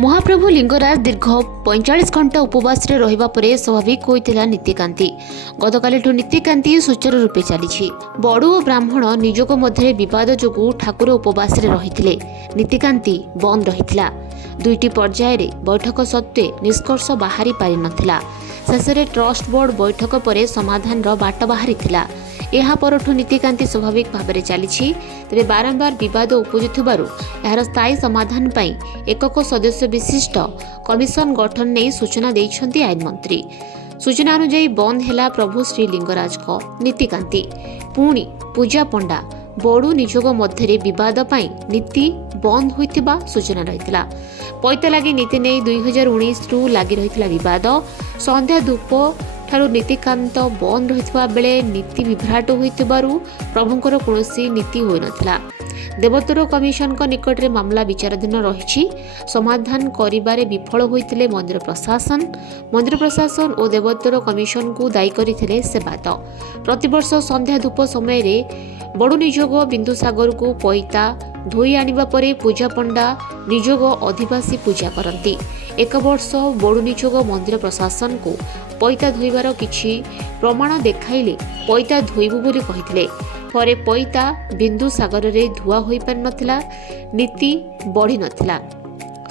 महाप्रभु लिंगराज दीर्घ 45 घंटा उपवास रहिबा परे स्वाभाविक होइतिला नीतिकांति। गतकाली नीतिकांति सुचारू रूपे चली। बड़ू और ब्राह्मण निजोग मध्य विवाद जोगु ठाकुर उपवास रहिथिले। नीतिकांति बंद रहिथिला। दुईटी पर्याय बैठक सत्वे निष्कर्ष बाहरी पारि नथिला। शेषे ट्रस्ट बोर्ड बैठक पर समाधान बाट बाहरी थिला। ଏହା ପରଠୁ ନୀତିକାନ୍ତି ସ୍ୱାଭାବିକ ଭାବରେ ଚାଲିଛି। ତେବେ ବାରମ୍ବାର ବିବାଦ ଉପୁଜୁଥିବାରୁ ଏହାର ସ୍ଥାୟୀ ସମାଧାନ ପାଇଁ ଏକକ ସଦସ୍ୟ ବିଶିଷ୍ଟ କମିଶନ ଗଠନ ନେଇ ସୂଚନା ଦେଇଛନ୍ତି ଆଇନମନ୍ତ୍ରୀ। ସୂଚନା ଅନୁଯାୟୀ ବନ୍ଦ ହେଲା ପ୍ରଭୁ ଶ୍ରୀ ଲିଙ୍ଗରାଜଙ୍କ ନୀତିକାନ୍ତି। ପୁଣି ପୂଜା ପଣ୍ଡା ବଡ଼ୁ ନିଯୋଗ ମଧ୍ୟରେ ବିବାଦ ପାଇଁ ନୀତି ବନ୍ଦ ହୋଇଥିବା ସୂଚନା ରହିଥିଲା। ପଇତା ଲାଗି ନୀତି ନେଇ 2019ରୁ ଲାଗି ରହିଥିଲା ବିବାଦ। ସନ୍ଧ୍ୟା ଧୂପ ଠାରୁ ନୀତିକାନ୍ତ ବନ୍ଦ ରହିଥିବା ବେଳେ ନୀତି ବିଭ୍ରାଟ ହୋଇଥିବାରୁ ପ୍ରଭୁଙ୍କର କୌଣସି ନୀତି ହୋଇନଥିଲା। ଦେବୋତ୍ତର କମିଶନଙ୍କ ନିକଟରେ ମାମଲା ବିଚାରାଧୀନ ରହିଛି। ସମାଧାନ କରିବାରେ ବିଫଳ ହୋଇଥିଲେ ମନ୍ଦିର ପ୍ରଶାସନ ଓ ଦେବୋତ୍ତର କମିଶନକୁ ଦାୟୀ କରିଥିଲେ ସେବାୟତ। ପ୍ରତିବର୍ଷ ସନ୍ଧ୍ୟା ଧୂପ ସମୟରେ ବଡ଼ୁ ନିଯୋଗ ବିନ୍ଦୁସାଗରକୁ ପଇତା ଧୋଇ ଆଣିବା ପରେ ପୂଜା ପଣ୍ଡା ନିଯୋଗ ଅଧିବାସୀ ପୂଜା କରନ୍ତି। ଏକ ବର୍ଷ ବଡ଼ୁ ନିଯୋଗ ମନ୍ଦିର ପ୍ରଶାସନକୁ ପଇତା ଧୋଇବାର କିଛି ପ୍ରମାଣ ଦେଖାଇଲେ ପଇତା ଧୋଇବୁ ବୋଲି କହିଥିଲେ। ପରେ ପଇତା ବିନ୍ଦୁସାଗରରେ ଧୁଆ ହୋଇପାରିନଥିଲା, ନୀତି ବଢ଼ିନଥିଲା।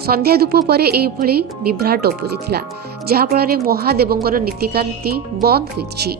ସନ୍ଧ୍ୟା ଧୂପ ପରେ ଏହିଭଳି ବିଭ୍ରାଟ ଉପୁଜିଥିଲା, ଯାହାଫଳରେ ମହାଦେବଙ୍କର ନୀତିକାନ୍ତି ବନ୍ଦ ହୋଇଛି।